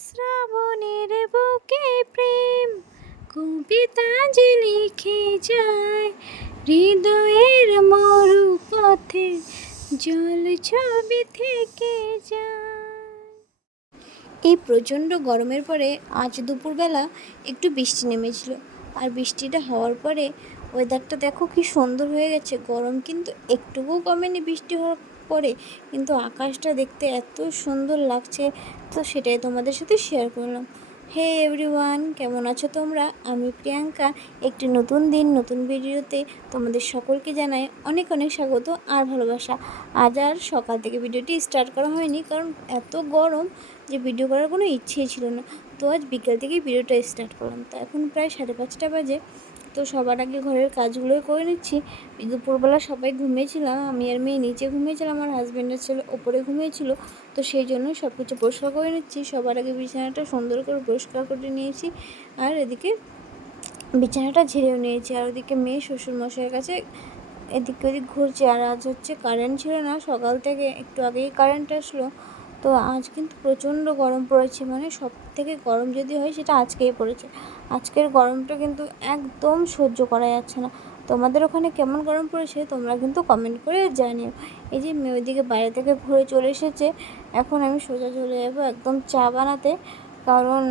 শ্রাবণের বুকে প্রেম, কবিতা যে লিখে যায়, হৃদয়ের মরু পথে জল ছবি থেকে যায়। এই প্রচণ্ড গরমের পরে আজ দুপুরবেলা একটু বৃষ্টি নেমেছিল। আর বৃষ্টিটা হওয়ার পরে ওয়েদারটা দেখো কি সুন্দর হয়ে গেছে। গরম কিন্তু একটুকুও কমেনি বৃষ্টি হওয়ার পরে কিন্তু আকাশটা দেখতে এত সুন্দর লাগছে, তো সেটাই তোমাদের সাথে শেয়ার করলাম। হে এভরিওয়ান কেমন আছো তোমরা? আমি প্রিয়াঙ্কা। একটি নতুন দিন, নতুন ভিডিওতে তোমাদের সকলকে জানাই অনেক অনেক স্বাগত আর ভালোবাসা। আজ আর সকাল থেকে ভিডিওটি স্টার্ট করা হয়নি, কারণ এত গরম যে ভিডিও করার কোনো ইচ্ছেই ছিল না। তো আজ বিকেল থেকেই ভিডিওটা স্টার্ট করলাম। তো এখন প্রায় সাড়ে পাঁচটা বাজে। তো সবার আগে ঘরের কাজগুলোই করে নিচ্ছি। দুপুরবেলা সবাই ঘুমিয়েছিলাম, আমি আর মেয়ে নিচে ঘুমিয়েছিলাম, আমার হাজব্যান্ডের ছেলে ওপরে ঘুমিয়েছিল। তো সেই জন্য সব কিছু পরিষ্কার করে নিচ্ছি। সবার আগে বিছানাটা সুন্দর করে পরিষ্কার করে নিয়েছি আর এদিকে বিছানাটা ঝেড়েও নিয়েছি। আর ওদিকে মেয়ে শ্বশুরমশাইয়ের কাছে এদিক ওদিক ঘুরছে। আর আজ হচ্ছে কারেন্ট ছিল না, সকাল থেকে একটু আগেই কারেন্ট আসলো। তো আজ কিন্তু প্রচণ্ড গরম পড়েছে। মানে সব থেকে গরম যদি হয় সেটা আজকেই পড়েছে। আজকের গরমটা কিন্তু একদম সহ্য করা যাচ্ছে না। তোমাদের ওখানে কেমন গরম পড়েছে তোমরা কিন্তু কমেন্ট করে জানিও। এই যে মেয়ে ওইদিকে বাইরে থেকে ঘুরে চলে এসেছে। এখন আমি সোজা চলে যাব একদম চা বানাতে। কারণ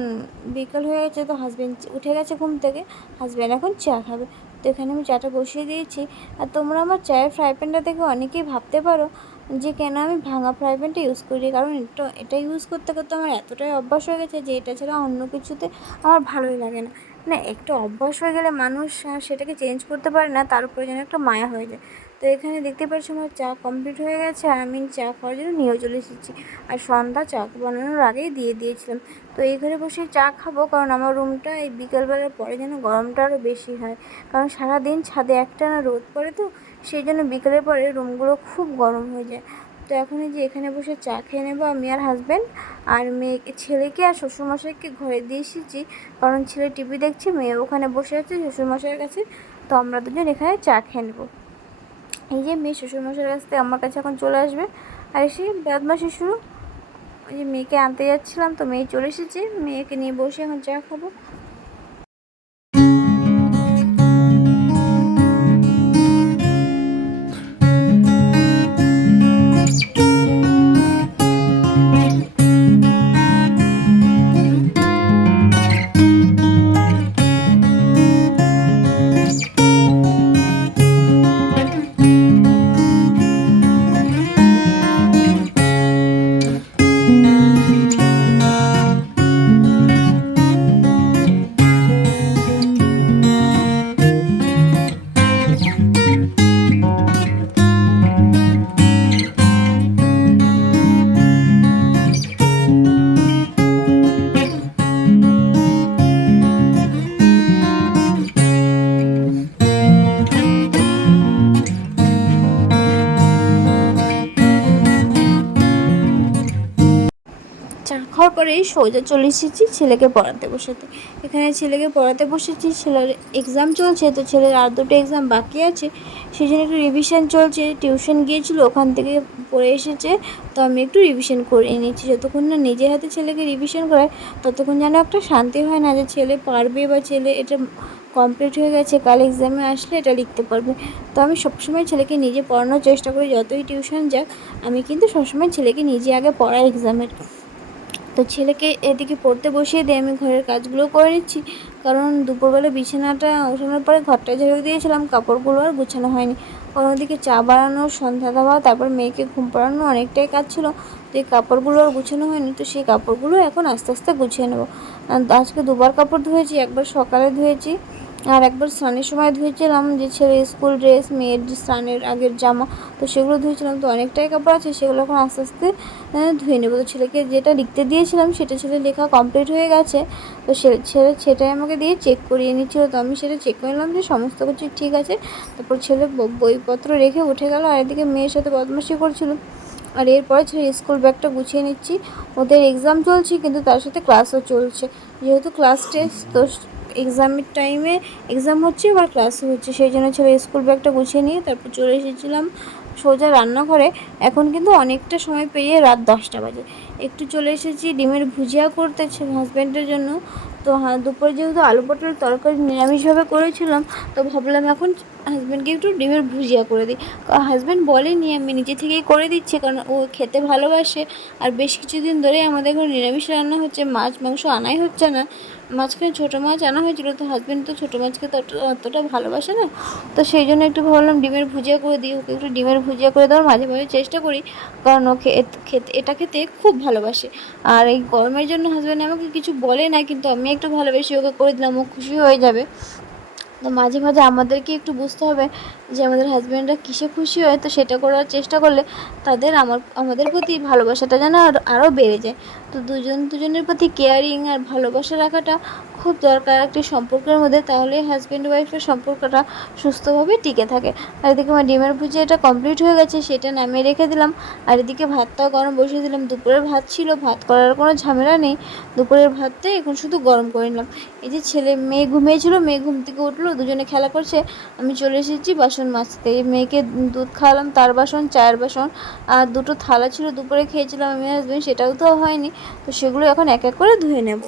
বিকাল হয়ে গেছে তো হাজব্যান্ড উঠে গেছে ঘুম থেকে। হাজব্যান্ড এখন চা খাবে। তো এখানে আমি চাটা বসিয়ে দিয়েছি। আর তোমরা আমার চায়ের ফ্রাই প্যানটা দেখে অনেকেই ভাবতে পারো যে কেন আমি ভাঙা ফ্রাই প্যানটা ইউজ করি? কারণ এটা এটা ইউজ করতে করতে আমার এতটাই অভ্যাস হয়ে গেছে যে এটা ছাড়া অন্য কিছুতে আমার ভালোই লাগে না। না একটু অভ্যাস হয়ে গেলে মানুষ সেটাকে চেঞ্জ করতে পারে না, তার উপরে যেন একটা মায়া হয়ে যায়। তো এখানে দেখতে পাচ্ছি আমার চা কমপ্লিট হয়ে গেছে আর আমি চা খাওয়ার জন্য নিয়েও চলে এসেছি। আর সন্ধ্যা চা বানানোর আগেই দিয়ে দিয়েছিলাম। তো এই ঘরে বসে চা খাব কারণ আমার রুমটা এই বিকেলবেলার পরে যেন গরমটা আরও বেশি হয়। কারণ সারাদিন ছাদে একটা না রোদ পড়ে তো সেই জন্য বিকেলের পরে রুমগুলো খুব গরম হয়ে যায়। তো এখন এই যে এখানে বসে চা খেয়ে নেব আমি আর হাজব্যান্ড আর মেয়েকে ছেলেকে আর শ্বশুরমশাইকে ঘরে দিয়ে এসেছি। কারণ ছেলে টিভি দেখছে, মেয়ে ওখানে বসে আছে শ্বশুরমশাইয়ের কাছে। তো আমরা দুজন এখানে চা খেয়ে নেব। এই যে মেয়ে শ্বশুরমশাইয়ের কাছ থেকে আমার কাছে এখন চলে আসবে। আর এসে বদমাসি শুরু। ওই যে মেয়েকে আনতে যাচ্ছিলাম, তো মেয়ে চলে এসেছে। মেয়েকে নিয়ে বসে এখন চা খাব। খাওয়ার সোজা চলে এসেছি ছেলেকে পড়াতে বসাতে। এখানে ছেলেকে পড়াতে বসেছি, ছেলের এক্সাম চলছে, তো ছেলের আর দুটো এক্সাম বাকি আছে। সেই জন্য একটু রিভিশন চলছে টিউশন গিয়েছিল, ওখান থেকে পড়ে এসেছে। তো আমি একটু রিভিশন করে নিচ্ছি যতক্ষণ না নিজে হাতে ছেলেকে রিভিশন করায়, ততক্ষণ যেন একটা শান্তি হয় না যে ছেলে পারবে বা ছেলে এটা কমপ্লিট হয়ে গেছে, কাল এক্সামে আসলে এটা লিখতে পারবে। তো আমি সবসময় ছেলেকে নিজে পড়ানোর চেষ্টা করি, যতই টিউশন যাক, আমি কিন্তু সবসময় ছেলেকে নিজে আগে পড়াই এক্সামের তো ছেলেকে এদিকে পড়তে বসিয়ে দিয়ে আমি ঘরের কাজগুলো করে নিচ্ছি। কারণ দুপুরবেলা বিছানাটা ওঠানোর পরে ঘরটা ঝেড়ে দিয়েছিলাম, কাপড়গুলো আর গুছানো হয়নি। অন্যদিকে চা বানানো, সন্ধ্যা দেওয়া, তারপর মেয়েকে ঘুম পাড়ানো অনেকটাই কাজ ছিল। তো এই কাপড়গুলো আর গুছানো হয়নি, তো সেই কাপড়গুলো এখন আস্তে আস্তে গুছিয়ে নেব। আজকে দুবার কাপড় ধুয়েছি, একবার সকালে ধুয়েছি। আর একবার স্নানের সময় ধুয়েছিলাম যে ছেলে স্কুল ড্রেস, মেয়ের স্নানের আগের জামা, তো সেগুলো ধুয়েছিলাম। তো অনেকটাই কাপড় আছে, সেগুলো এখন আস্তে আস্তে ধুয়ে নেব। তো ছেলেকে যেটা লিখতে দিয়েছিলাম, সেটা ছেলে লেখা কমপ্লিট হয়ে গেছে। তো ছেলে, সেটাই আমাকে দিয়ে চেক করিয়ে নিচ্ছিল। তো আমি সেটা চেক করে নিলাম যে সমস্ত কিছু ঠিক আছে। তারপর ছেলে বইপত্র রেখে উঠে গেল। আর এদিকে মেয়ের সাথে বদমাশি করছিল। আর এরপরে ছেলে স্কুল ব্যাগটা গুছিয়ে নিচ্ছি। ওদের এক্সাম চলছে, কিন্তু তার সাথে ক্লাসও চলছে। যেহেতু ক্লাস টেস্ট তো এক্সামের টাইমে এক্সাম হচ্ছে আবার ক্লাসও হচ্ছে। সেই জন্য ছেলে স্কুল ব্যাগটা গুছিয়ে নিয়ে তারপর চলে এসেছিলাম সোজা রান্নাঘরে। এখন কিন্তু অনেকটা সময় পেরিয়ে রাত দশটা বাজে। একটু চলে এসেছি, ডিমের ভুজিয়া করতেছে হাজব্যান্ডের জন্য। তো দুপুরে যেহেতু আলু পটল তরকারি নিরামিষভাবে করেছিলাম, তো ভাবলাম এখন হাজব্যান্ডকে একটু ডিমের ভুজিয়া করে দিই। হাজব্যান্ড বলেনি, আমি নিজে থেকেই করে দিচ্ছি, কারণ ও খেতে ভালোবাসে। আর বেশ কিছুদিন ধরে আমাদের ঘরে নিরামিষ রান্না হচ্ছে, মাছ মাংস আনাই হচ্ছে না। মাঝখানে ছোটো মাছ আনা হয়েছিল, তো হাজব্যান্ড তো ছোটো মাছকে অতটা ভালোবাসে না। তো সেই জন্য একটু ভাবলাম ডিমের ভুজিয়া করে দিই, ওকে একটু ডিমের ভুজিয়া করে দেওয়ার মাঝে মাঝে চেষ্টা করি। কারণ ও খেতে, এটা খেতে খুব ভালোবাসে। আর এই গরমের জন্য হাজব্যান্ড আমাকে কিছু বলে না, কিন্তু আমি একটু ভালোবেসে ওকে করে দিলাম, ও খুশি হয়ে যাবে। তো মাঝে মাঝে আমাদেরকে একটু বুঝতে হবে যে আমাদের হাজব্যান্ডরা কিসে খুশি হয়, তো সেটা করার চেষ্টা করলে তাদের আমার, আমাদের প্রতি ভালোবাসাটা যেন আর- আরও বেড়ে যায়। তো দুজন, দুজনের প্রতি কেয়ারিং আর ভালোবাসা রাখাটা খুব দরকার একটি সম্পর্কের মধ্যে, তাহলে হাজব্যান্ড ওয়াইফের সম্পর্কটা সুস্থভাবে টিকে থাকে। আর এদিকে আমার ডিমের ভুজিয়া এটা কমপ্লিট হয়ে গেছে, সেটা নামিয়ে রেখে দিলাম। আর এদিকে ভাতটাও গরম বসিয়ে দিলাম। দুপুরের ভাত ছিল, ভাত করার কোনো ঝামেলা নেই। দুপুরের ভাতটা এখন শুধু গরম করে নিলাম। এই যে ছেলে মেয়ে ঘুমিয়েছিল, মেয়ে ঘুম থেকে উঠল, দুজনে খেলা করছে। আমি চলে এসেছি বাসন মাজতে। এই মেয়েকে দুধ খাওয়ালাম, তার বাসন, চায়ের বাসন। আর দুটো থালা ছিল, দুপুরে খেয়েছিলাম আমি হাজব্যান্ড সেটাও তো হয়নি। তো সেগুলো এখন এক এক করে ধুয়ে নেব।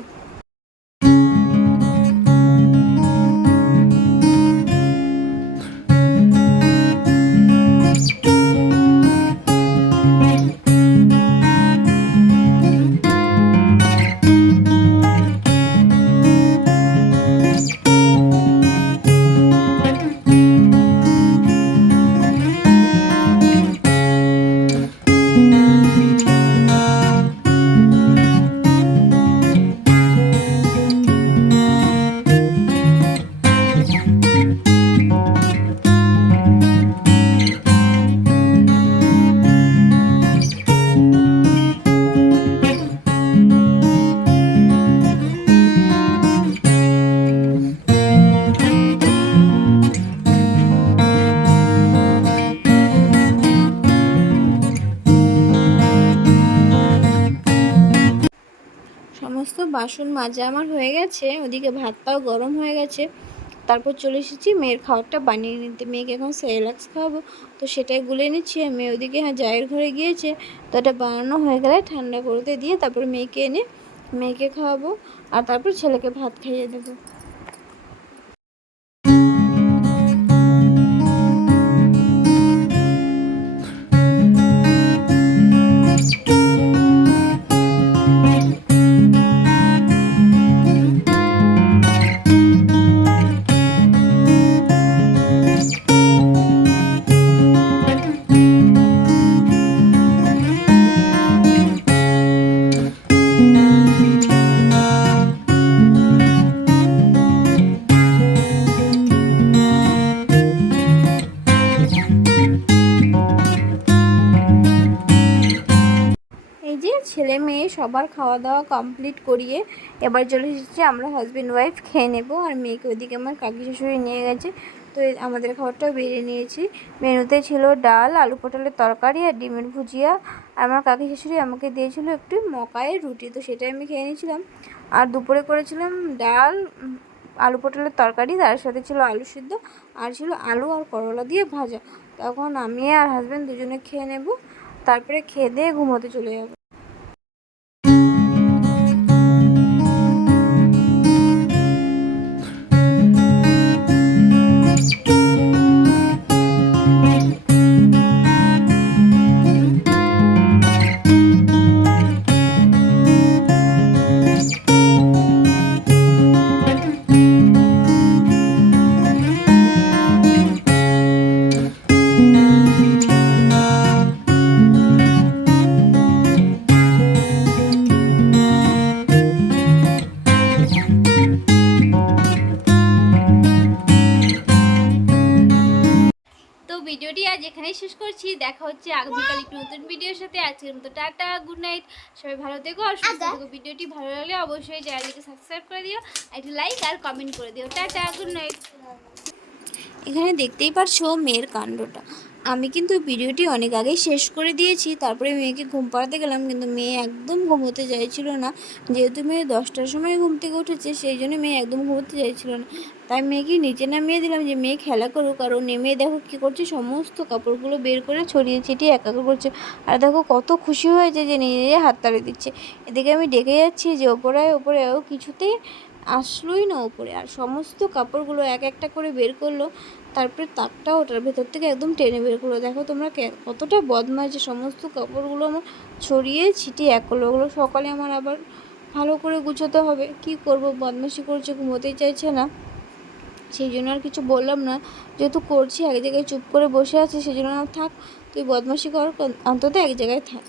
সমস্ত বাসন মাজা আমার হয়ে গেছে, ওদিকে ভাতটাও গরম হয়ে গেছে। তারপর চলে এসেছি, মেয়ের খাবারটা বানিয়ে নিতে। মেয়েকে এখন স্যালাক্স খাওয়াবো, তো সেটাই গুলে নিচ্ছি। মেয়ে ওদিকে হ্যাঁ জায়ের ঘরে গিয়েছে, তো এটা বানানো হয়ে গেলে ঠান্ডা করতে দিয়ে তারপর মেয়েকে এনে মেয়েকে খাওয়াবো, আর তারপর ছেলেকে ভাত খাইয়ে দেবো। ছেলে মেয়ে সবার খাওয়া দাওয়া কমপ্লিট করিয়ে এবার চলে এসেছি আমরা হাজব্যান্ড ওয়াইফ খেয়ে নেব আর মেয়েকে ওদিকে আমার কাকি শাশুড়ি নিয়ে গেছে। তো আমাদের খাবারটাও বেরিয়ে নিয়েছি। মেনুতে ছিল ডাল, আলু পটলের তরকারি আর ডিমের ভুজিয়া। আর আমার কাকি শাশুড়ি আমাকে দিয়েছিল একটু মকায়ের রুটি, তো সেটাই আমি খেয়ে নিয়েছিলাম। আর দুপুরে করেছিলাম ডাল, আলু পটলের তরকারি, তার সাথে ছিল আলু সিদ্ধ আর ছিল আলু আর করলা দিয়ে ভাজা। তখন আমি আর হাজব্যান্ড দুজনে খেয়ে নেব। তারপরে খেয়ে দিয়ে ঘুমোতে চলে যাব। শেষ করছি। দেখা হচ্ছে আগামীকাল একটু নতুন ভিডিওর সাথে। আজকের মতো টাটা গুড নাইট সবাই ভালো থেকো আর সুস্থ থেকো। ভিডিওটি ভালো লাগলে অবশ্যই চ্যানেলটিকে সাবস্ক্রাইব করে দিও একটি লাইক আর কমেন্ট করে দিও। টাটা গুড নাইট এখানে দেখতেই পারছ মেয়ের কাণ্ডটা। আমি কিন্তু ভিডিওটি অনেক আগেই শেষ করে দিয়েছি, তারপরে মেয়েকে ঘুম পাড়াতে গেলাম, কিন্তু মেয়ে একদম ঘুমোতে চাইছিল না। যেহেতু মেয়ে দশটার সময় ঘুম থেকে উঠেছে, সেই জন্য মেয়ে একদম ঘুমোতে চাইছিল না। তাই মেয়েকে নিচে নামিয়ে দিলাম যে, মেয়ে খেলা করুক। আর নেমে দেখো কী করছে, সমস্ত কাপড়গুলো বের করে ছড়িয়ে ছিটিয়ে একাকার করছে। আর দেখো কত খুশি হয়েছে যে নিজে হাত তাড়ি দিচ্ছে। এদিকে আমি ডেকে যাচ্ছি যে, ওপরে ওপরে ও কিছুতেই আসলোই না ওপরে। আর সমস্ত কাপড়গুলো এক একটা করে বের করল। তারপরে তাকটা ওটার ভেতর থেকে একদম টেনে বের করল। দেখো তোমরা কতটা বদমাশ যে সমস্ত কাপড়গুলো আমার ছড়িয়ে ছিটিয়ে এক করল। ওগুলো সকালে আমার আবার ভালো করে গুছোতে হবে। কি করব? বদমাশি করছে, ঘুমোতেই চাইছে না। সেই জন্য আর কিছু বললাম না। যেহেতু করছি, এক জায়গায় চুপ করে বসে আছি সেই জন্য থাক। তুই বদমাশি কর, অন্তত এক জায়গায় থাক।